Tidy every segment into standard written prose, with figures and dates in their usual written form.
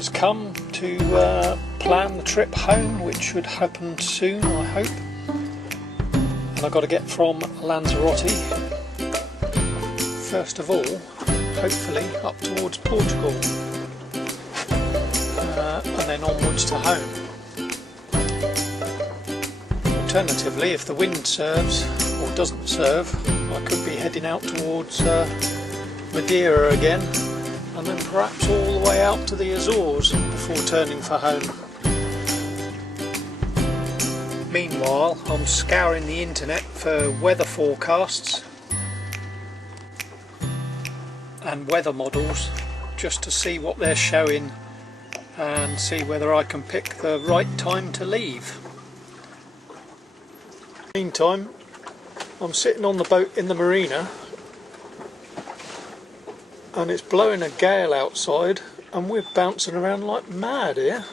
has come to plan the trip home, which should happen soon, I hope. And I've got to get from Lanzarote, first of all, hopefully up towards Portugal, and then onwards to home. Alternatively, if the wind serves or doesn't serve, I could be heading out towards Madeira again, and then perhaps all the way out to the Azores before turning for home. Meanwhile, I'm scouring the internet for weather forecasts and weather models just to see what they're showing and see whether I can pick the right time to leave. Meantime, I'm sitting on the boat in the marina and it's blowing a gale outside and we're bouncing around like mad here.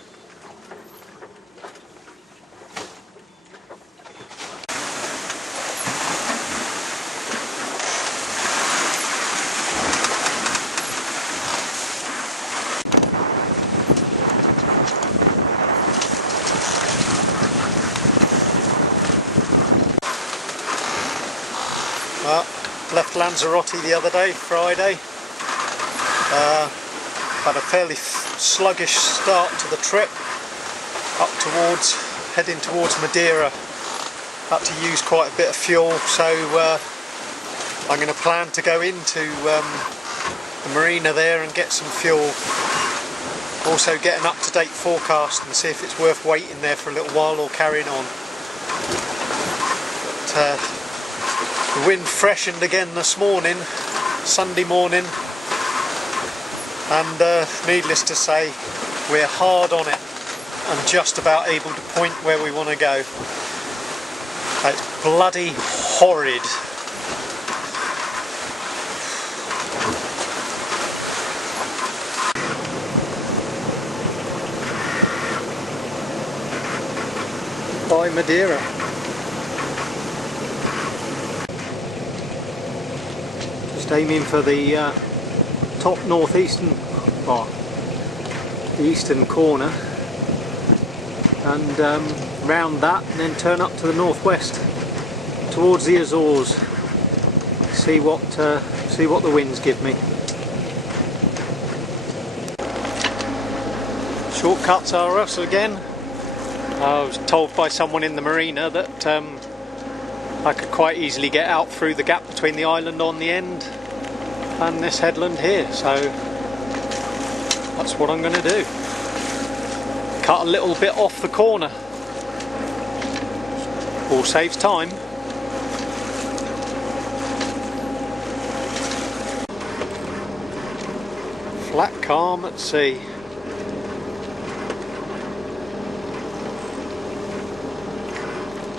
Left Lanzarote the other day, Friday. Had a fairly sluggish start to the trip, heading towards Madeira. Had to use quite a bit of fuel, so I'm going to plan to go into the marina there and get some fuel. Also get an up-to-date forecast and see if it's worth waiting there for a little while or carrying on. But, the wind freshened again this morning, Sunday morning, and needless to say, we're hard on it and just about able to point where we want to go. It's bloody horrid. By Madeira. Aiming for the top northeastern, the eastern corner, and round that, and then turn up to the northwest towards the Azores. See what the winds give me. Shortcuts are us again. I was told by someone in the marina that I could quite easily get out through the gap between the island on the end and this headland here, so that's what I'm going to do. Cut a little bit off the corner, all saves time. Flat calm at sea.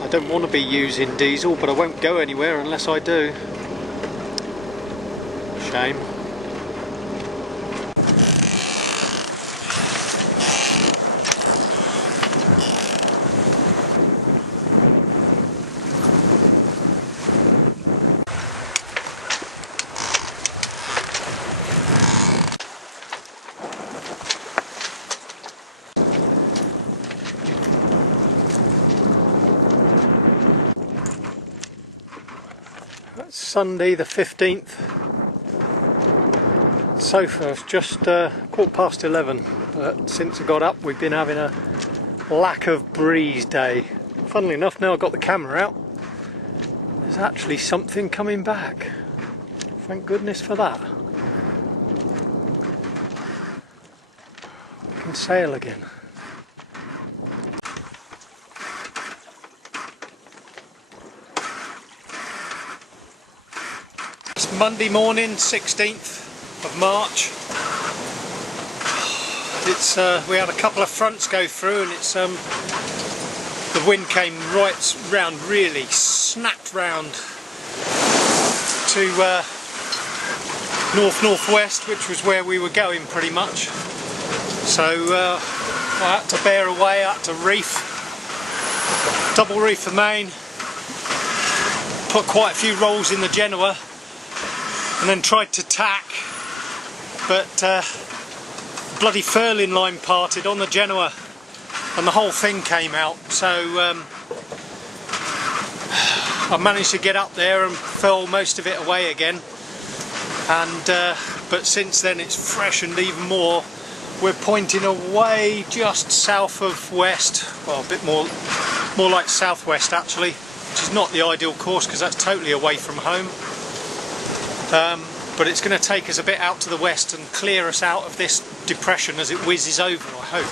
I don't want to be using diesel, but I won't go anywhere unless I do. Shame. Sunday the 15th. So far it's just 11:15, but since I got up we've been having a lack of breeze day. Funnily enough, now I've got the camera out, there's actually something coming back. Thank goodness for that. We can sail again. It's Monday morning, 16th of March. It's we had a couple of fronts go through, and it's the wind came right round, really snapped round to north-northwest, which was where we were going pretty much. So I had to bear away, I had to reef, double reef the main, put quite a few rolls in the Genoa, and then tried to tack, but bloody furling line parted on the Genoa and the whole thing came out, so I managed to get up there and furl most of it away again, and but since then it's freshened even more. We're pointing away just south of west, well, a bit more like southwest actually, which is not the ideal course because that's totally away from home. But it's going to take us a bit out to the west and clear us out of this depression as it whizzes over, I hope.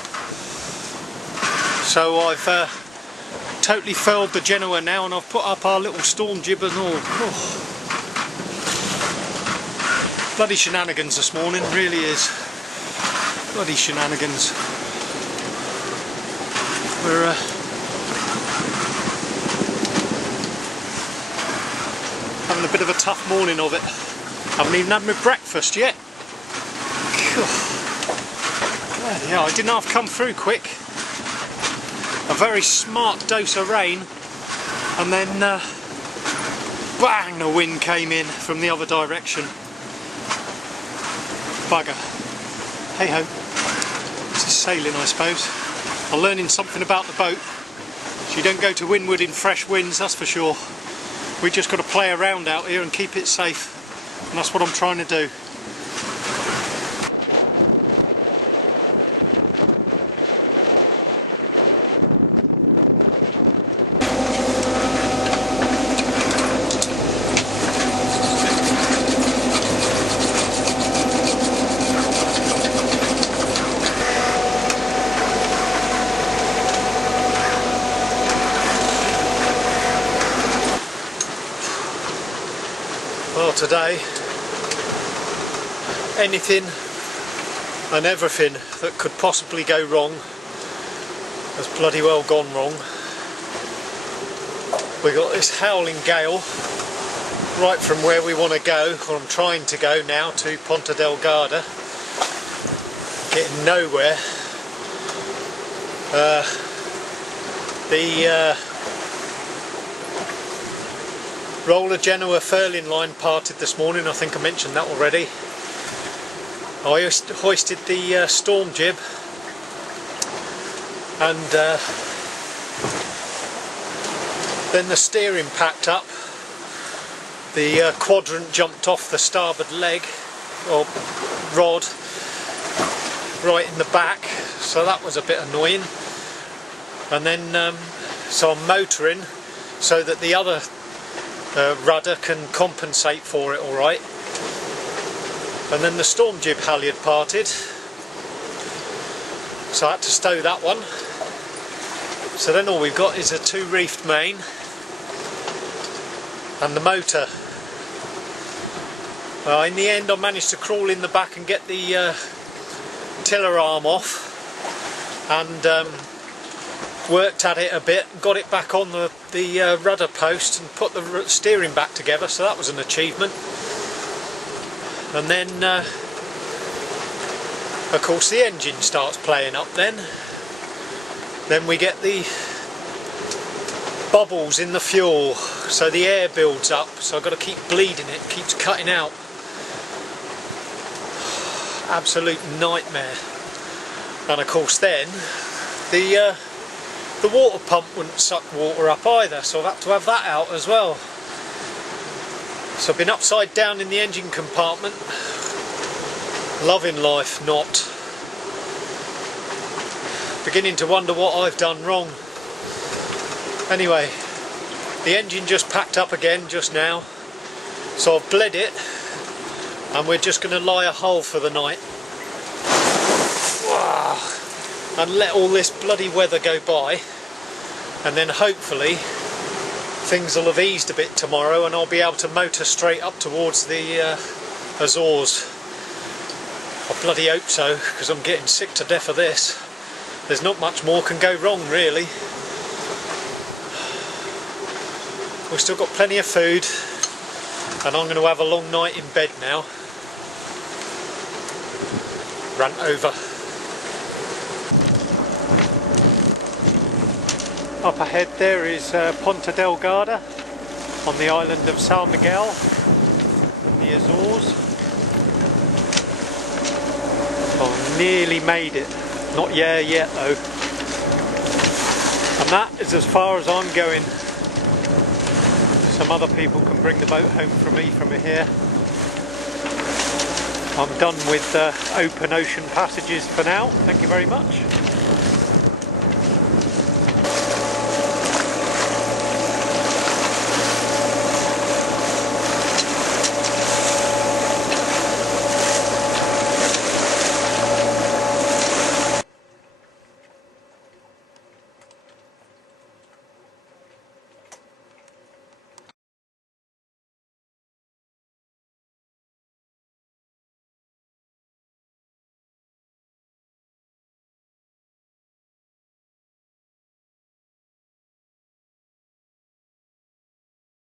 So I've totally furled the Genoa now, and I've put up our little storm jib and all. Oh. Bloody shenanigans this morning, really is. Bloody shenanigans. We're having a bit of a tough morning of it. Haven't even had my breakfast yet. Yeah, I didn't have to come through quick. A very smart dose of rain, and then bang, the wind came in from the other direction. Bugger. Hey ho. This is sailing, I suppose. I'm learning something about the boat. So you don't go to windward in fresh winds, that's for sure. We just got to play around out here and keep it safe. And that's what I'm trying to do. Well, today, anything and everything that could possibly go wrong has bloody well gone wrong. We got this howling gale right from where we want to go, or I'm trying to go now, to Ponta Delgada. Getting nowhere. The roller Genoa furling line parted this morning, I think I mentioned that already. I hoisted the storm jib, and then the steering packed up. The quadrant jumped off the starboard leg, or rod, right in the back, so that was a bit annoying. And then so I'm motoring so that the other rudder can compensate for it alright. And then the storm jib halyard parted, so I had to stow that one. So then all we've got is a 2-reefed main and the motor. In the end I managed to crawl in the back and get the tiller arm off, and worked at it a bit, got it back on the rudder post and put the steering back together, so that was an achievement. And then of course the engine starts playing up then we get the bubbles in the fuel, so the air builds up, so I've got to keep bleeding it, keeps cutting out. Absolute nightmare. And of course then the water pump wouldn't suck water up either, so I've had to have that out as well. So I've been upside down in the engine compartment, loving life not. Beginning to wonder what I've done wrong. Anyway, the engine just packed up again just now, so I've bled it, and we're just going to lie a hole for the night. And let all this bloody weather go by, and then hopefully things will have eased a bit tomorrow and I'll be able to motor straight up towards the Azores. I bloody hope so, because I'm getting sick to death of this. There's not much more can go wrong really. We've still got plenty of food, and I'm going to have a long night in bed now. Rant over. Up ahead there is Ponta Delgada on the island of San Miguel in the Azores. Oh, Nearly made it. Not yet though. And that is as far as I'm going. Some other people can bring the boat home from me from here. I'm done with open ocean passages for now. Thank you very much.